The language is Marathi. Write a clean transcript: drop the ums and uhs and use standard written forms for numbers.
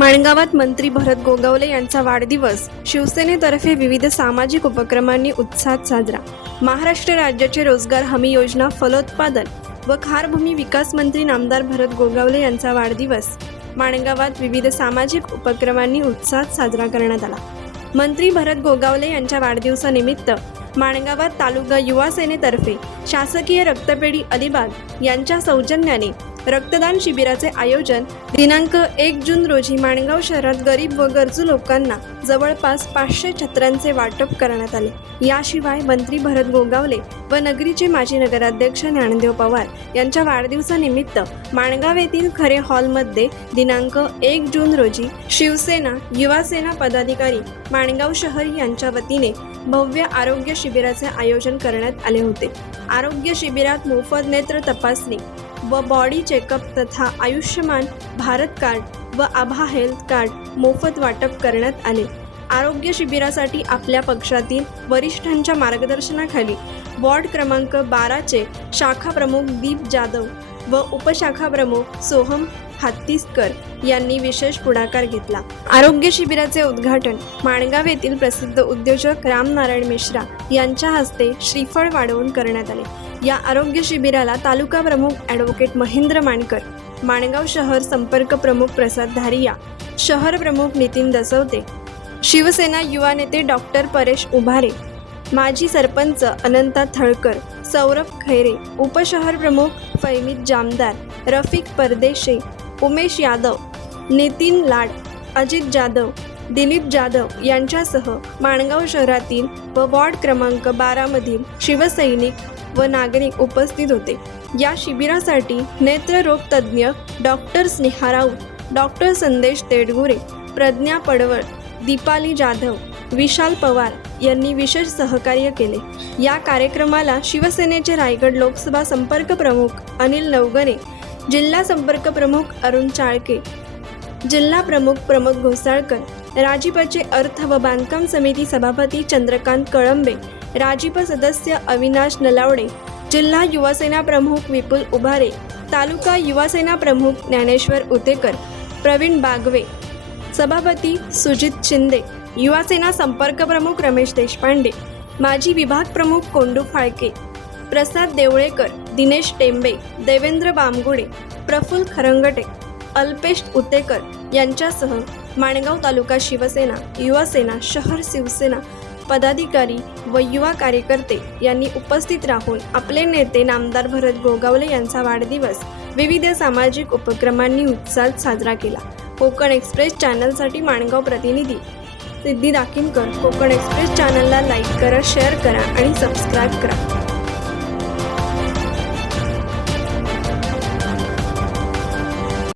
माणगावात मंत्री भरत गोगावले यांचा वाढदिवस शिवसेनेतर्फे विविध सामाजिक उपक्रमांनी उत्साहात साजरा। महाराष्ट्र राज्याचे रोजगार हमी योजना, फलोत्पादन व खारभूमी विकास मंत्री नामदार भरत गोगावले यांचा वाढदिवस माणगावात विविध सामाजिक उपक्रमांनी उत्साहात साजरा करण्यात आला। मंत्री भरत गोगावले यांच्या वाढदिवसानिमित्त माणगावात तालुका युवा सेनेतर्फे शासकीय रक्तपेढी अलिबाग यांच्या सौजन्याने रक्तदान शिबिराचे आयोजन दिनांक 1 जून रोजी माणगाव शहरात गरीब व गरजू लोकांना जवळपास 500 छत्रांचे वाटप करण्यात आले। याशिवाय मंत्री भरत गोगावले व नगरीचे माजी नगराध्यक्ष ज्ञानदेव पवार यांच्या वाढदिवसानिमित्त माणगाव येथील खरे हॉलमध्ये दिनांक 1 जून रोजी शिवसेना युवा सेना पदाधिकारी माणगाव शहर यांच्या वतीने भव्य आरोग्य शिबिराचे आयोजन करण्यात आले होते। आरोग्य शिबिरात मोफत नेत्र तपासणी व बॉडी चेकअप तथा आयुष्यमान भारत कार्ड व आभा हेल्थ कार्ड मोफत वाटप करण्यात आले। आरोग्य शिबिरासाठी आपल्या पक्षातील वरिष्ठांच्या मार्गदर्शनाखाली वॉर्ड क्रमांक 12 चे शाखा प्रमुख दीप जाधव व उपशाखा प्रमुख सोहम हत्तीसकर यांनी विशेष पुढाकार घेतला। आरोग्य शिबिराचे उद्घाटन माणगाव येथील प्रसिद्ध उद्योजक रामनारायण मिश्रा यांच्या हस्ते श्रीफळ वाढवून करण्यात आले। या आरोग्य शिबिराला तालुका प्रमुख ॲडव्होकेट महेंद्र मानकर, माणगाव शहर संपर्क प्रमुख प्रसाद धारिया, शहर प्रमुख नितीन दसवते, शिवसेना युवा नेते डॉक्टर परेश उभारे, माजी सरपंच अनंता थळकर, सौरभ खैरे, उपशहर प्रमुख फैमीद जामदार, रफिक परदेशी, उमेश यादव, नितीन लाड, अजित जाधव, दिलीप जाधव यांच्यासह माणगाव शहरातील व वॉर्ड क्रमांक 12 मधील शिवसैनिक व नागरिक उपस्थित होते। या शिबिरासाठी नेत्ररोग तज्ज्ञ डॉक्टर स्नेहा राऊत, डॉक्टर संदेश तेडगुरे, प्रज्ञा पडवळ, दीपाली जाधव, विशाल पवार यांनी विशेष सहकार्य केले। या कार्यक्रमाला शिवसेनेचे रायगड लोकसभा संपर्क प्रमुख अनिल नवगणे, जिल्हा संपर्क प्रमुख अरुण चाळके, जिल्हा प्रमुख प्रमोद घोसाळकर, राजीपचे अर्थ व बांधकाम समिती सभापती चंद्रकांत कळंबे, राजीप सदस्य अविनाश नलावडे, जिल्हा युवासेना प्रमुख विपुल उभारे, तालुका युवासेना प्रमुख ज्ञानेश्वर उतेकर, प्रवीण बागवे, सभापती सुजित शिंदे, युवासेना संपर्क प्रमुख रमेश देशपांडे, माजी विभाग प्रमुख कोंडू फाळके, प्रसाद देवळेकर, दिनेश टेंबे, देवेंद्र बामगुडे, प्रफुल्ल खरंगटे, अल्पेश उतेकर यांच्यासह माणगाव तालुका शिवसेना, युवासेना, शहर शिवसेना पदाधिकारी व युवा कार्यकर्ते यांनी उपस्थित राहून आपले नेते नामदार भरत गोगावले यांचा वाढदिवस विविध सामाजिक उपक्रमांनी उत्साहात साजरा केला। कोकण एक्सप्रेस चॅनलसाठी माणगाव प्रतिनिधी सिद्धी दाकिनकर। कोकण एक्सप्रेस चॅनलला लाईक करा, शेअर करा आणि सबस्क्राईब करा।